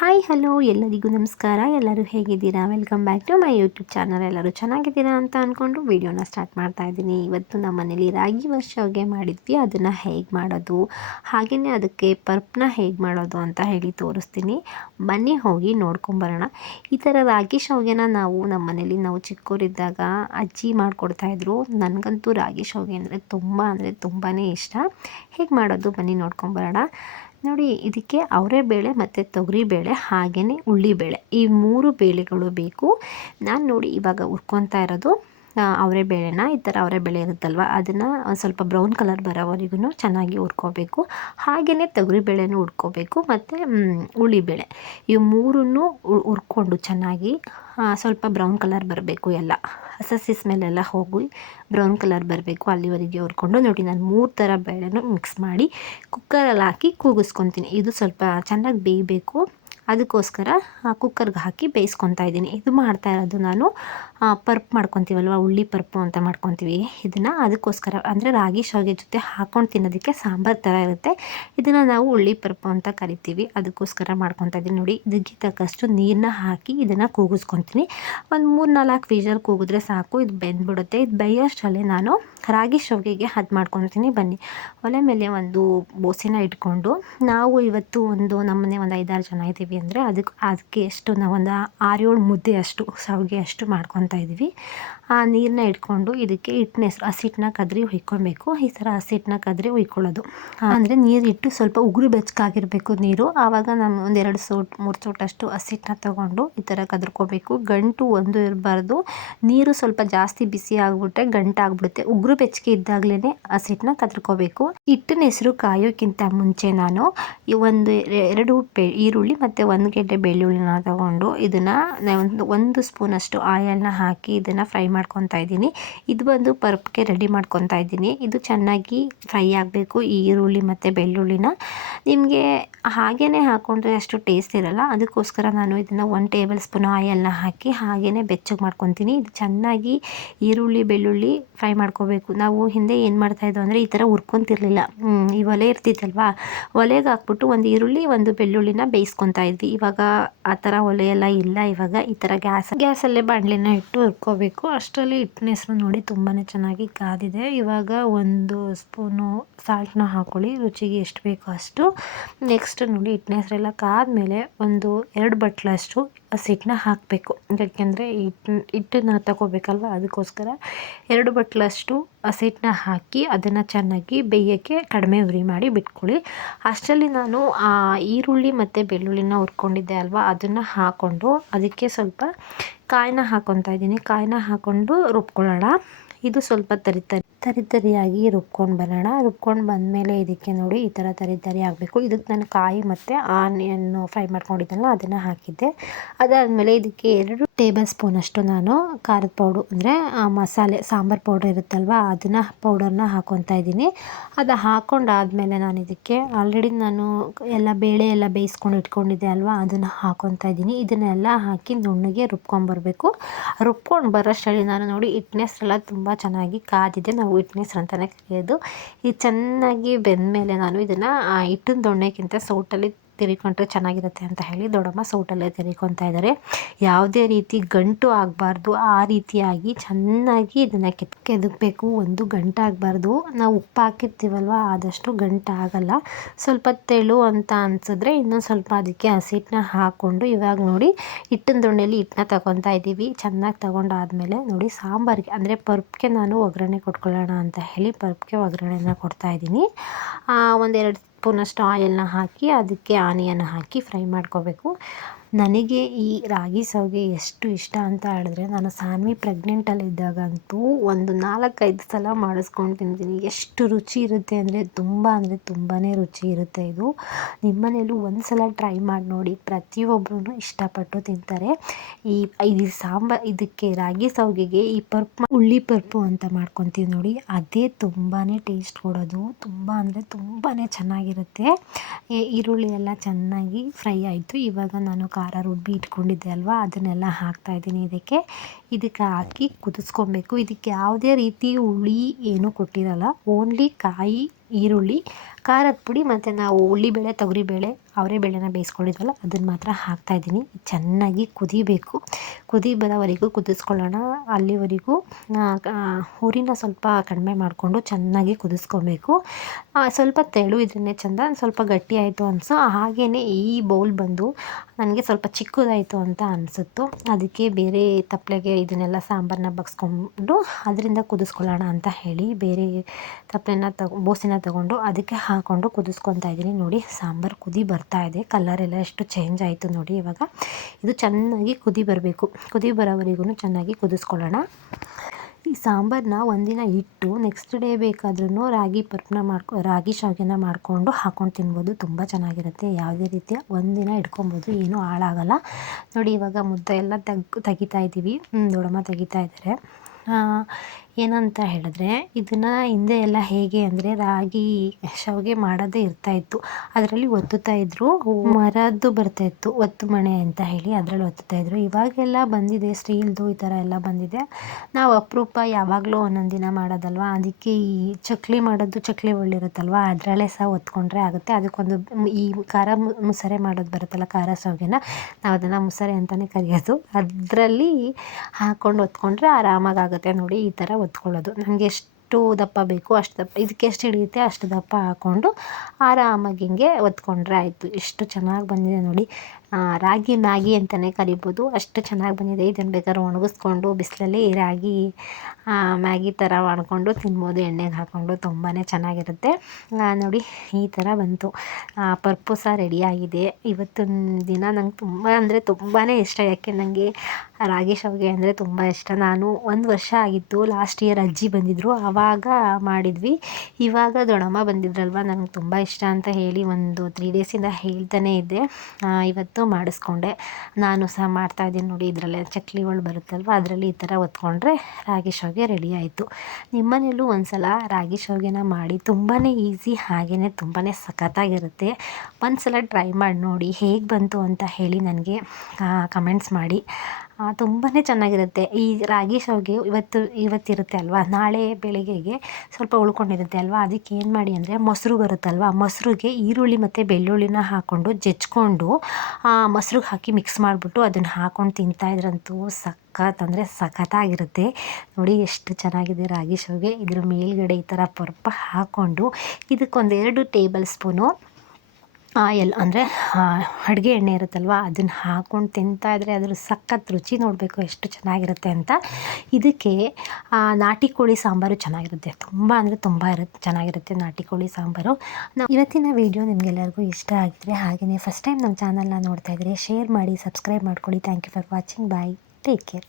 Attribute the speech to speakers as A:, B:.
A: Hi hello ಎಲ್ಲರಿಗೂ ನಮಸ್ಕಾರ. ಎಲ್ಲರೂ ಹೇಗಿದ್ದೀರಾ? Welcome back to my YouTube channel ಎಲ್ಲರೂ ಚೆನ್ನಾಗಿದ್ದೀರಾ ಅಂತ ಅಂದ್ಕೊಂಡು ವಿಡಿಯೋನ ಸ್ಟಾರ್ಟ್ ಮಾಡ್ತಾ ಇದ್ದೀನಿ. ಇವತ್ತು ನಮ್ಮ ಮನೇಲಿ ರಾಗಿ ವರ್ಷಗೆ ಮಾಡಿದ್ವಿ. ಅದನ್ನು ಹೇಗೆ ಮಾಡೋದು? ಹಾಗೆಯೇ ಅದಕ್ಕೆ ಪರ್ಪ್ನ ಹೇಗೆ ಮಾಡೋದು ಅಂತ ಹೇಳಿ ತೋರಿಸ್ತೀನಿ. ಬನ್ನಿ, ಹೋಗಿ ನೋಡ್ಕೊಂಬರೋಣ ಈ ಥರ ರಾಗಿ ಶಾವಿಗೆನ ನಾವು ನಮ್ಮ ಮನೇಲಿ ನಾವು ಚಿಕ್ಕವರಿದ್ದಾಗ ಅಜ್ಜಿ ಮಾಡಿಕೊಡ್ತಾಯಿದ್ರು ನನಗಂತೂ ರಾಗಿ ಶಾವಿಗೆ ಅಂದರೆ ತುಂಬ ಅಂದರೆ ತುಂಬಾ ಇಷ್ಟ. ಹೇಗೆ ಮಾಡೋದು? ಬನ್ನಿ ನೋಡ್ಕೊಂಬರೋಣ ನೋಡಿ, ಇದಕ್ಕೆ ಬೇಳೆ ಮತ್ತು ತೊಗರಿಬೇಳೆ ಹಾಗೆಯೇ ಬೇಳೆ. ಈ ಮೂರು ಬೇಳೆಗಳು ಬೇಕು. ನಾನು ನೋಡಿ ಇವಾಗ ಹುರ್ಕೊತಾ ಇರೋದು ಬೇಳೆನ. ಈ ಥರ ಬೇಳೆ ಇರುತ್ತಲ್ವ? ಅದನ್ನು ಒಂದು ಸ್ವಲ್ಪ ಬ್ರೌನ್ ಕಲರ್ ಬರೋವರೆಗೂ ಚೆನ್ನಾಗಿ ಹುರ್ಕೋಬೇಕು. ಹಾಗೆಯೇ ತೊಗರಿಬೇಳೆನೂ ಹುರ್ಕೋಬೇಕು. ಮತ್ತು ಬೇಳೆ. ಈ ಮೂರನ್ನು ಹುರ್ಕೊಂಡು ಚೆನ್ನಾಗಿ ಸ್ವಲ್ಪ ಬ್ರೌನ್ ಕಲರ್ ಬರಬೇಕು ಎಲ್ಲ. ಹಸಿ ಸ್ಮೆಲ್ಲೆಲ್ಲ ಹೋಗಿ ಬ್ರೌನ್ ಕಲರ್ ಬರಬೇಕು ಅಲ್ಲಿವರೆಗೆ ಹುರ್ಕೊಂಡು ನೋಡಿ ನಾನು ಮೂರು ಥರ ಬೇಳೆನೂ ಮಿಕ್ಸ್ ಮಾಡಿ ಕುಕ್ಕರಲ್ಲಿ ಹಾಕಿ ಕೂಗಿಸ್ಕೊತೀನಿ. ಇದು ಸ್ವಲ್ಪ ಚೆನ್ನಾಗಿ ಬೇಯಬೇಕು. ಅದಕ್ಕೋಸ್ಕರ ಕುಕ್ಕರ್ಗೆ ಹಾಕಿ ಬೇಯಿಸ್ಕೊತಾ ಇದ್ದೀನಿ. ಇದು ಮಾಡ್ತಾ ಇರೋದು ನಾನು ಪರ್ಪ್ ಮಾಡ್ಕೊತೀವಲ್ವ? ಉಳ್ಳಿ ಪರ್ಪು ಅಂತ ಮಾಡ್ಕೊತೀವಿ. ಇದನ್ನು ಅದಕ್ಕೋಸ್ಕರ, ಅಂದರೆ ರಾಗಿ ಶಾವಿಗೆ ಜೊತೆ ಹಾಕ್ಕೊಂಡು ತಿನ್ನೋದಕ್ಕೆ ಸಾಂಬಾರು ಥರ ಇರುತ್ತೆ. ಇದನ್ನು ನಾವು ಉಳ್ಳಿ ಪರ್ಪು ಅಂತ ಕರಿತೀವಿ. ಅದಕ್ಕೋಸ್ಕರ ಮಾಡ್ಕೊತಾ ಇದ್ದೀನಿ. ನೋಡಿ, ಇದಕ್ಕೆ ತಕ್ಕಷ್ಟು ನೀರನ್ನ ಹಾಕಿ ಇದನ್ನು ಕೂಗಿಸ್ಕೊತೀನಿ. ಒಂದು ಮೂರು ನಾಲ್ಕು ವಿಷಲ್ ಕೂಗಿದ್ರೆ ಸಾಕು. ಇದು ಬೆಂದ್ಬಿಡುತ್ತೆ. ಇದು ಬೇಯೋಷ್ಟರಲ್ಲಿ ನಾನು ರಾಗಿ ಶಾವಿಗೆಗೆ ಅದು ಮಾಡ್ಕೊತೀನಿ ಬನ್ನಿ. ಒಲೆ ಮೇಲೆ ಒಂದು ಬೋಸಿನ ಇಟ್ಕೊಂಡು ನಾವು ಇವತ್ತು ಒಂದು ನಮ್ಮನೆ ಒಂದು ಐದಾರು ಜನ ಇದ್ದೀವಿ ಅಂದರೆ ಅದಕ್ಕೆ ಅದಕ್ಕೆ ಎಷ್ಟು ನಾವೊಂದು ಆರು ಏಳು ಮುದ್ದೆ ಅಷ್ಟು, ಶಾವಿಗೆ ಅಷ್ಟು ಮಾಡ್ಕೊತಾ ಇದ್ದೀವಿ. ಆ ನೀರನ್ನ ಇಟ್ಕೊಂಡು ಇದಕ್ಕೆ ಹಿಟ್ಟನ್ನ ಹೆಸ್ರು ಹಸಿಟ್ಟನ್ನ ಕದ್ರಿ ಹುಯ್ಕೊಬೇಕು. ಈ ಥರ ಹಸಿಟ್ಟನ್ನ ಕದ್ರಿ ಹುಯ್ಕೊಳ್ಳೋದು. ಅಂದರೆ ನೀರಿಟ್ಟು ಸ್ವಲ್ಪ ಉಗುರು ಬೆಚ್ಚಗಾಗಿರಬೇಕು ನೀರು. ಆವಾಗ ನಮ್ಮ ಒಂದೆರಡು ಸೋಟ್, ಮೂರು ಸೋಟಷ್ಟು ಹಸಿಟ್ಟನ್ನ ತೊಗೊಂಡು ಈ ಥರ ಕದ್ರ್ಕೋಬೇಕು. ಗಂಟು ಒಂದು ಇರಬಾರ್ದು. ನೀರು ಸ್ವಲ್ಪ ಜಾಸ್ತಿ ಬಿಸಿ ಆಗಿಬಿಟ್ರೆ ಗಂಟು ಆಗಿಬಿಡುತ್ತೆ ಉಗುರು ಬೆಚ್ಚಗೆ ಇದ್ದಾಗಲೇ ಹಸಿಟ್ಟನ್ನ ಕದ್ರಕೋಬೇಕು. ಹಿಟ್ಟಿನ ಹೆಸರು ಕಾಯೋಕ್ಕಿಂತ ಮುಂಚೆ ನಾನು ಒಂದು ಎರಡು ಬೆ ಈರುಳ್ಳಿ ಮತ್ತು ಒಂದು ಗೆಡ್ಡೆ ಬೆಳ್ಳುಳ್ಳಿನ ತಗೊಂಡು ಇದನ್ನು ಒಂದು ಒಂದು ಸ್ಪೂನಷ್ಟು ಆಯಲ್ನ ಹಾಕಿ ಇದನ್ನು ಫ್ರೈ ಮಾಡ್ಕೊತಾ ಇದ್ದೀನಿ. ಇದು ಬಂದು ಪರ್ಪ್ಗೆ ರೆಡಿ ಮಾಡ್ಕೊತಾ ಇದ್ದೀನಿ. ಇದು ಚೆನ್ನಾಗಿ ಫ್ರೈ ಆಗಬೇಕು ಈರುಳ್ಳಿ ಮತ್ತು ಬೆಳ್ಳುಳ್ಳಿನ. ನಿಮಗೆ ಹಾಗೇ ಹಾಕೊಂಡ್ರೆ ಅಷ್ಟು ಟೇಸ್ಟ್ ಇರಲ್ಲ. ಅದಕ್ಕೋಸ್ಕರ ನಾನು ಇದನ್ನು ಒನ್ ಟೇಬಲ್ ಸ್ಪೂನ್ ಆಯಲ್ನ ಹಾಕಿ ಹಾಗೇ ಬೆಚ್ಚಗೆ ಮಾಡ್ಕೊತೀನಿ. ಇದು ಚೆನ್ನಾಗಿ ಈರುಳ್ಳಿ, ಬೆಳ್ಳುಳ್ಳಿ ಫ್ರೈ ಮಾಡ್ಕೋಬೇಕು. ನಾವು ಹಿಂದೆ ಏನು ಮಾಡ್ತಾಯಿದ್ವು ಅಂದರೆ ಈ ಥರ ಹುರ್ಕೊತಿರ್ಲಿಲ್ಲ. ಈ ಒಲೆ ಇರ್ತಿತ್ತಲ್ವಾ? ಒಲೆಗೆ ಹಾಕ್ಬಿಟ್ಟು ಒಂದು ಈರುಳ್ಳಿ, ಒಂದು ಬೆಳ್ಳುಳ್ಳಿನ ಬೇಯಿಸ್ಕೊತಾ ಇದ್ವಿ. ಇವಾಗ ಆ ಥರ ಒಲೆ ಎಲ್ಲ ಇಲ್ಲ ಇವಾಗ. ಈ ಥರ ಗ್ಯಾಸ್, ಗ್ಯಾಸಲ್ಲೇ ಬಾಣಲಿನ ಇಟ್ಟು ಹುರ್ಕೋಬೇಕು. ಅಷ್ಟರಲ್ಲಿ ಹಿಟ್ಟಿನ ಹೆಸರು ನೋಡಿ ತುಂಬಾ ಚೆನ್ನಾಗಿ ಕಾದಿದೆ. ಇವಾಗ ಒಂದು ಸ್ಪೂನು ಸಾಲ್ಟ್ನ ಹಾಕ್ಕೊಳ್ಳಿ ರುಚಿಗೆ ಎಷ್ಟು ಬೇಕೋ ಅಷ್ಟು. ನೆಕ್ಸ್ಟ್ ನೋಡಿ ಹಿಟ್ಟಿನ ಹೆಸರೆಲ್ಲ ಕಾದ್ಮೇಲೆ ಒಂದು ಎರಡು ಬಟ್ಲಷ್ಟು ಹಸಿಟ್ಟನ್ನ ಹಾಕಬೇಕು. ಯಾಕೆಂದರೆ ಹಿಟ್ಟು ಹಿಟ್ಟನ್ನ ತಗೋಬೇಕಲ್ವ? ಅದಕ್ಕೋಸ್ಕರ ಎರಡು ಬಟ್ಲಷ್ಟು ಹಸಿಟ್ಟನ್ನ ಹಾಕಿ ಅದನ್ನು ಚೆನ್ನಾಗಿ ಬೇಯೋಕ್ಕೆ ಕಡಿಮೆ ಉರಿ ಮಾಡಿ ಬಿಟ್ಕೊಳ್ಳಿ. ಅಷ್ಟರಲ್ಲಿ ನಾನು ಈರುಳ್ಳಿ ಮತ್ತು ಬೆಳ್ಳುಳ್ಳಿನ ಹುರ್ಕೊಂಡಿದ್ದೆ ಅಲ್ವಾ? ಅದನ್ನು ಹಾಕ್ಕೊಂಡು ಅದಕ್ಕೆ ಸ್ವಲ್ಪ ಕಾಯನ್ನ ಹಾಕ್ಕೊತಾ ಇದ್ದೀನಿ. ಕಾಯಿನ ಹಾಕ್ಕೊಂಡು ರುಬ್ಕೊಳ್ಳೋಣ. ಇದು ಸ್ವಲ್ಪ ತರಿ ತರಿ ತರಿ ತರಿಯಾಗಿ ರುಬ್ಕೊಂಡು ಬರೋಣ. ರುಬ್ಕೊಂಡು ಬಂದಮೇಲೆ ಇದಕ್ಕೆ ನೋಡಿ ಈ ಥರ ತರಿ ಆಗಬೇಕು. ಇದಕ್ಕೆ ನಾನು ಕಾಯಿ ಮತ್ತು ಆನಿಯನ್ನು ಫ್ರೈ ಮಾಡ್ಕೊಂಡಿದ್ದೆನಲ್ಲ, ಅದನ್ನು ಹಾಕಿದ್ದೆ. ಅದಾದಮೇಲೆ ಇದಕ್ಕೆ ಎರಡು ಟೇಬಲ್ ಸ್ಪೂನಷ್ಟು ನಾನು ಖಾರದ ಪೌಡು ಅಂದರೆ ಮಸಾಲೆ, ಸಾಂಬಾರು ಪೌಡರ್ ಇರುತ್ತಲ್ವ, ಅದನ್ನು ಪೌಡರ್ನ ಹಾಕೊತಾ ಇದ್ದೀನಿ. ಅದು ಹಾಕ್ಕೊಂಡಾದಮೇಲೆ ನಾನು ಇದಕ್ಕೆ ಆಲ್ರೆಡಿ ನಾನು ಎಲ್ಲ ಬೇಳೆ ಎಲ್ಲ ಬೇಯಿಸ್ಕೊಂಡು ಇಟ್ಕೊಂಡಿದ್ದೆ ಅಲ್ವಾ, ಅದನ್ನು ಹಾಕೊತಾ ಇದ್ದೀನಿ. ಇದನ್ನೆಲ್ಲ ಹಾಕಿ ನುಣ್ಣಗೆ ರುಬ್ಕೊಂಬರ್ಬೇಕು. ರುಬ್ಕೊಂಡು ಬರೋಷ್ಟರಲ್ಲಿ ನಾನು ನೋಡಿ ಹಿಟ್ಟಿನ ತುಂಬ ಚೆನ್ನಾಗಿ ಕಾದಿದೆ. ನಾವು ಇಟ್ನೆಸ್ ಅಂತಲೇ ಕರೆಯೋದು. ಇದು ಚೆನ್ನಾಗಿ ಬೆಂದಮೇಲೆ ನಾನು ಇದನ್ನು ಹಿಟ್ಟಿನ ದೊಣ್ಣೆಗಿಂತ ಸೌಟಲ್ಲಿ ತಿರಿಕೊಂಡ್ರೆ ಚೆನ್ನಾಗಿರುತ್ತೆ ಅಂತ ಹೇಳಿ ದೊಡ್ಡಮ್ಮ ಸೌಟಲ್ಲೇ ತಿರಿಕೊತಾ ಇದ್ದಾರೆ. ಯಾವುದೇ ರೀತಿ ಗಂಟು ಆಗಬಾರ್ದು, ಆ ರೀತಿಯಾಗಿ ಚೆನ್ನಾಗಿ ಇದನ್ನು ಕೆತ್ ಕೆದಕಬೇಕು. ಒಂದು ಗಂಟು ಆಗಬಾರ್ದು. ನಾವು ಉಪ್ಪು ಹಾಕಿರ್ತೀವಲ್ವ, ಆದಷ್ಟು ಗಂಟು ಆಗಲ್ಲ. ಸ್ವಲ್ಪ ತೆಳು ಅಂತ ಅನಿಸಿದ್ರೆ ಇನ್ನೊಂದು ಸ್ವಲ್ಪ ಅದಕ್ಕೆ ಹಸಿಟ್ಟನ್ನ ಹಾಕ್ಕೊಂಡು ಇವಾಗ ನೋಡಿ ಹಿಟ್ಟಿನ ದೊಣ್ಣೆಯಲ್ಲಿ ಹಿಟ್ಟನ್ನ ತಗೊತಾ ಇದ್ದೀವಿ. ಚೆನ್ನಾಗಿ ತಗೊಂಡಾದ್ಮೇಲೆ ನೋಡಿ ಸಾಂಬಾರಿಗೆ, ಅಂದರೆ ಪರ್ಪ್ಗೆ ನಾನು ಒಗ್ಗರಣೆ ಕೊಟ್ಕೊಳ್ಳೋಣ ಅಂತ ಹೇಳಿ ಪರ್ಪ್ಗೆ ಒಗ್ಗರಣೆನ ಕೊಡ್ತಾ ಇದ್ದೀನಿ. ಒಂದೆರಡು ಸ್ಪೂನಷ್ಟು ಆಯಿಲ್ನ ಹಾಕಿ ಅದಕ್ಕೆ ಆನಿಯನ್ ಹಾಕಿ ಫ್ರೈ ಮಾಡ್ಕೋಬೇಕು. ನನಗೆ ಈ ರಾಗಿ ಸೌಗೆ ಎಷ್ಟು ಇಷ್ಟ ಅಂತ ಹೇಳಿದ್ರೆ ನಾನು ಸಾನ್ವಿ ಪ್ರೆಗ್ನೆಂಟಲ್ಲಿದ್ದಾಗಂತೂ ಒಂದು ನಾಲ್ಕೈದು ಸಲ ಮಾಡಿಸ್ಕೊಂಡು ತಿಂತೀನಿ. ಎಷ್ಟು ರುಚಿ ಇರುತ್ತೆ ಅಂದರೆ ತುಂಬ ಅಂದರೆ ತುಂಬಾ ರುಚಿ ಇರುತ್ತೆ ಇದು. ನಿಮ್ಮ ಮನೇಲೂ ಒಂದು ಸಲ ಟ್ರೈ ಮಾಡಿ ನೋಡಿ ಪ್ರತಿಯೊಬ್ಬರೂ ಇಷ್ಟಪಟ್ಟು ತಿಂತಾರೆ. ಈ ಇದು ಸಾಂಬಾರು, ಇದಕ್ಕೆ ರಾಗಿ ಸೌಗೆಗೆ ಈ ಪರ್ಪು, ಉಳ್ಳಿ ಪರ್ಪು ಅಂತ ಮಾಡ್ಕೊತೀವಿ ನೋಡಿ, ಅದೇ ತುಂಬಾ ಟೇಸ್ಟ್ ಕೊಡೋದು. ತುಂಬ ಅಂದರೆ ತುಂಬಾ ಚೆನ್ನಾಗಿರುತ್ತೆ. ಈರುಳ್ಳಿ ಎಲ್ಲ ಚೆನ್ನಾಗಿ ಫ್ರೈ ಆಯಿತು. ಇವಾಗ ನಾನು ಖಾರ ರುಬ್ಬಿ ಇಟ್ಕೊಂಡಿದ್ದೆ ಅಲ್ವಾ? ಅದನ್ನೆಲ್ಲ ಹಾಕ್ತಾಯಿದ್ದೀನಿ ಇದಕ್ಕೆ. ಇದಕ್ಕೆ ಹಾಕಿ ಕುದಿಸ್ಕೊಬೇಕು. ಇದಕ್ಕೆ ಯಾವುದೇ ರೀತಿ ಹುಳಿ ಏನೂ ಕೊಟ್ಟಿರಲ್ಲ. ಓನ್ಲಿ ಕಾಯಿ, ಈರುಳ್ಳಿ, ಖಾರದ ಪುಡಿ ಮತ್ತು ನಾವು ಉಳ್ಳಿಬೇಳೆ ತೊಗರಿಬೇಳೆ ಅವರೇ ಬೇಳೆನ ಬೇಯಿಸ್ಕೊಂಡಿದ್ವಲ್ಲ, ಅದನ್ನು ಮಾತ್ರ ಹಾಕ್ತಾಯಿದ್ದೀನಿ ಚೆನ್ನಾಗಿ ಕುದಿಬೇಕು. ಕುದಿ ಬರೋವರೆಗೂ ಕುದಿಸ್ಕೊಳ್ಳೋಣ. ಅಲ್ಲಿವರೆಗೂ ಹುರಿನ ಸ್ವಲ್ಪ ಕಡಿಮೆ ಮಾಡಿಕೊಂಡು ಚೆನ್ನಾಗಿ ಕುದಿಸ್ಕೊಬೇಕು. ಸ್ವಲ್ಪ ತೆಳು ಇದ್ರೇ ಚೆಂದ, ಸ್ವಲ್ಪ ಗಟ್ಟಿ ಆಯಿತು ಅನಿಸು. ಹಾಗೆಯೇ ಈ ಬೌಲ್ ಬಂದು ನನಗೆ ಸ್ವಲ್ಪ ಚಿಕ್ಕದಾಯಿತು ಅಂತ ಅನಿಸುತ್ತು. ಅದಕ್ಕೆ ಬೇರೆ ತಪ್ಪಲೆಗೆ ಇದನ್ನೆಲ್ಲ ಸಾಂಬಾರನ್ನ ಬಗ್ಸ್ಕೊಂಡು ಅದರಿಂದ ಕುದಿಸ್ಕೊಳ್ಳೋಣ ಅಂತ ಹೇಳಿ ಬೇರೆ ತಪ್ಪಲೆನ ತಗೊ, ಬೋಸಿನ ತಗೊಂಡು ಅದಕ್ಕೆ ಹಾಕ್ಕೊಂಡು ಕುದಿಸ್ಕೊತಾ ಇದ್ದೀನಿ. ನೋಡಿ, ಸಾಂಬಾರು ಕುದಿ ಬರ್ತಾ ಇದೆ. ಕಲರ್ ಎಲ್ಲ ಎಷ್ಟು ಚೇಂಜ್ ಆಯಿತು ನೋಡಿ ಇವಾಗ. ಇದು ಚೆನ್ನಾಗಿ ಕುದಿ ಬರಬೇಕು. ಕುದಿ ಬರೋವರೆಗೂ ಚೆನ್ನಾಗಿ ಕುದಿಸ್ಕೊಳ್ಳೋಣ. ಈ ಸಾಂಬಾರನ್ನ ಒಂದಿನ ಇಟ್ಟು ನೆಕ್ಸ್ಟ್ ಡೇ ಬೇಕಾದ್ರೂ ರಾಗಿ ಪರ್ಪನ ಮಾಡ್ಕೊ, ರಾಗಿ ಶಾವಿಗೆನ ಮಾಡಿಕೊಂಡು ಹಾಕ್ಕೊಂಡು ತಿನ್ಬೋದು. ತುಂಬ ಚೆನ್ನಾಗಿರುತ್ತೆ. ಯಾವುದೇ ರೀತಿಯ ಒಂದಿನ ಇಟ್ಕೊಬೋದು. ಏನೂ ಹಾಳಾಗಲ್ಲ. ನೋಡಿ ಇವಾಗ ಮುದ್ದೆ ಎಲ್ಲ ತೆಗ್, ತೆಗಿತಾ ಇದ್ದೀವಿ. ದೊಡಮ್ಮ ತೆಗಿತಾ ಇದ್ದಾರೆ. ಏನಂತ ಹೇಳಿದ್ರೆ, ಇದನ್ನು ಹಿಂದೆ ಎಲ್ಲ ಹೇಗೆ ಅಂದರೆ ರಾಗಿ ಶಾವಿಗೆ ಮಾಡೋದೇ ಇರ್ತಾಯಿತ್ತು ಅದರಲ್ಲಿ ಒತ್ತುತ್ತಾ ಇದ್ದರು ಮರದ್ದು ಬರ್ತಾಯಿತ್ತು ಒತ್ತು ಮಣೆ ಅಂತ ಹೇಳಿ ಅದರಲ್ಲಿ ಒತ್ತುತ್ತಾ ಇದ್ದರು ಇವಾಗೆಲ್ಲ ಬಂದಿದೆ, ಸ್ಟೀಲ್ದು ಈ ಥರ ಎಲ್ಲ ಬಂದಿದೆ. ನಾವು ಅಪರೂಪ ಯಾವಾಗಲೂ ಒಂದೊಂದು ದಿನ ಮಾಡೋದಲ್ವ? ಅದಕ್ಕೆ ಈ ಚಕ್ಲಿ ಮಾಡೋದು ಚಕ್ಲಿ ಒಳ್ಳಿರುತ್ತಲ್ವ ಅದರಲ್ಲೇ ಸಹ ಒತ್ಕೊಂಡ್ರೆ ಆಗುತ್ತೆ. ಅದಕ್ಕೊಂದು ಈ ಖಾರ ಮುಸರೆ ಮಾಡೋದು ಬರುತ್ತಲ್ಲ ಖಾರ ಶಾವಿಗೆನ, ನಾವು ಅದನ್ನು ಮುಸರೆ ಅಂತಲೇ ಕರೆಯೋದು. ಅದರಲ್ಲಿ ಹಾಕ್ಕೊಂಡು ಒತ್ಕೊಂಡ್ರೆ ಆರಾಮಾಗಿ ಆಗುತ್ತೆ. ನೋಡಿ ಈ ಥರ ಒತ್ಕೊಳ್ಳೋದು ನನಗೆ ಎಷ್ಟು ದಪ್ಪ ಬೇಕು, ಅಷ್ಟು ದಪ್ಪ, ಇದಕ್ಕೆ ಎಷ್ಟು ಹಿಡಿಯುತ್ತೆ ಅಷ್ಟು ದಪ್ಪ ಹಾಕ್ಕೊಂಡು ಆರಾಮಾಗಿ ಹಿಂಗೆ ಒತ್ಕೊಂಡ್ರೆ ಆಯಿತು. ಎಷ್ಟು ಚೆನ್ನಾಗಿ ಬಂದಿದೆ ನೋಡಿ. ರಾಗಿ ಮ್ಯಾಗಿ ಅಂತಲೇ ಕರಿಬೋದು. ಅಷ್ಟು ಚೆನ್ನಾಗಿ ಬಂದಿದೆ. ಇದನ್ನು ಬೇಕಾದ್ರೆ ಒಣಗಿಸ್ಕೊಂಡು, ಬಿಸಿಲಲ್ಲಿ ರಾಗಿ ಮ್ಯಾಗಿ ಥರ ಮಾಡಿಕೊಂಡು ತಿನ್ಬೋದು. ಎಣ್ಣೆಗೆ ಹಾಕ್ಕೊಂಡು ತುಂಬಾ ಚೆನ್ನಾಗಿರುತ್ತೆ. ನೋಡಿ, ಈ ಥರ ಬಂತು. ಪರ್ಪು ಸಹ ರೆಡಿಯಾಗಿದೆ ಇವತ್ತಿನ ದಿನ ನಂಗೆ ತುಂಬ ಅಂದರೆ ತುಂಬಾ ಇಷ್ಟ. ಯಾಕೆ ನನಗೆ ರಾಗಿ ಶಾವಿಗೆ ಅಂದರೆ ತುಂಬ ಇಷ್ಟ. ನಾನು ಒಂದು ವರ್ಷ ಆಗಿತ್ತು ಲಾಸ್ಟ್ ಇಯರ್ ಅಜ್ಜಿ ಬಂದಿದ್ದರು ಆವಾಗ ಮಾಡಿದ್ವಿ. ಇವಾಗ ದೊಡ್ಡಮ್ಮ ಬಂದಿದ್ರಲ್ವ? ನನಗೆ ತುಂಬ ಇಷ್ಟ ಅಂತ ಹೇಳಿ ಒಂದು ತ್ರೀ ಡೇಸಿಂದ ಹೇಳ್ತಾನೆ ಇದ್ದೆ ಇವತ್ತು ಮಾಡಿಸ್ಕೊಂಡೆ. ನಾನು ಸಹ ಮಾಡ್ತಾಯಿದ್ದೀನಿ ನೋಡಿ ಇದರಲ್ಲೇ ಚಕ್ಲಿಗಳು ಬರುತ್ತಲ್ವ, ಅದರಲ್ಲಿ ಈ ಥರ ಒತ್ಕೊಂಡ್ರೆ ರಾಗಿ ಶಾವಿಗೆ ರೆಡಿ ಆಯಿತು. ನಿಮ್ಮನೇಲೂ ಒಂದು ಸಲ ರಾಗಿ ಶಾವಿಗೆನ ಮಾಡಿ ತುಂಬಾ ಈಸಿ ಹಾಗೆಯೇ ತುಂಬಾ ಸಖತ್ತಾಗಿರುತ್ತೆ. ಒಂದು ಸಲ ಟ್ರೈ ಮಾಡಿ ನೋಡಿ, ಹೇಗೆ ಬಂತು ಅಂತ ಹೇಳಿ ನನಗೆ ಕಮೆಂಟ್ಸ್ ಮಾಡಿ. ತುಂಬಾ ಚೆನ್ನಾಗಿರುತ್ತೆ. ಈ ರಾಗಿ ಶಾವಿಗೆ ಇವತ್ತು, ಇವತ್ತಿರುತ್ತೆ ಅಲ್ವಾ? ನಾಳೆ ಬೆಳಗ್ಗೆಗೆ ಸ್ವಲ್ಪ ಉಳ್ಕೊಂಡಿರುತ್ತೆ ಅಲ್ವಾ? ಅದಕ್ಕೆ ಏನು ಮಾಡಿ ಅಂದರೆ ಮೊಸರು ಬರುತ್ತಲ್ವ? ಮೊಸರಿಗೆ ಈರುಳ್ಳಿ ಮತ್ತು ಬೆಳ್ಳುಳ್ಳಿನ ಹಾಕ್ಕೊಂಡು ಜಜ್ಕೊಂಡು ಮೊಸ್ರಿಗೆ ಹಾಕಿ ಮಿಕ್ಸ್ ಮಾಡಿಬಿಟ್ಟು ಅದನ್ನು ಹಾಕ್ಕೊಂಡು ತಿಂತಾಯಿದ್ರಂತೂ ಸಖತ್ ಅಂದರೆ ಸಖತ್ತಾಗಿರುತ್ತೆ. ನೋಡಿ ಎಷ್ಟು ಚೆನ್ನಾಗಿದೆ ರಾಗಿ ಶಾವಿಗೆ. ಇದ್ರ ಮೇಲ್ಗಡೆ ಈ ಥರ ಪರ್ಪ ಹಾಕ್ಕೊಂಡು ಇದಕ್ಕೊಂದೆರಡು ಟೇಬಲ್ ಸ್ಪೂನು ಆಯಲ್ ಅಂದರೆ ಅಡುಗೆ ಎಣ್ಣೆ ಇರುತ್ತಲ್ವ, ಅದನ್ನು ಹಾಕ್ಕೊಂಡು ತಿಂತಾಯಿದ್ರೆ ಅದ್ರ ಸಖತ್ ರುಚಿ ನೋಡಬೇಕು ಎಷ್ಟು ಚೆನ್ನಾಗಿರುತ್ತೆ ಅಂತ. ಇದಕ್ಕೆ ನಾಟಿ ಕೋಳಿ ಸಾಂಬಾರು ಚೆನ್ನಾಗಿರುತ್ತೆ. ತುಂಬ ಅಂದರೆ ತುಂಬ ಇರುತ್ತೆ ಚೆನ್ನಾಗಿರುತ್ತೆ ನಾಟಿ ಕೋಳಿ ಸಾಂಬಾರು. ನಾವು ಇವತ್ತಿನ ವೀಡಿಯೋ ನಿಮಗೆಲ್ಲರಿಗೂ ಇಷ್ಟ ಆಗಿದ್ರೆ ಹಾಗೆಯೇ ಫಸ್ಟ್ ಟೈಮ್ ನಮ್ಮ ಚಾನಲ್ನ ನೋಡ್ತಾ ಇದ್ದರೆ ಶೇರ್ ಮಾಡಿ ಸಬ್ಸ್ಕ್ರೈಬ್ ಮಾಡ್ಕೊಳ್ಳಿ. Thank you for watching bye take care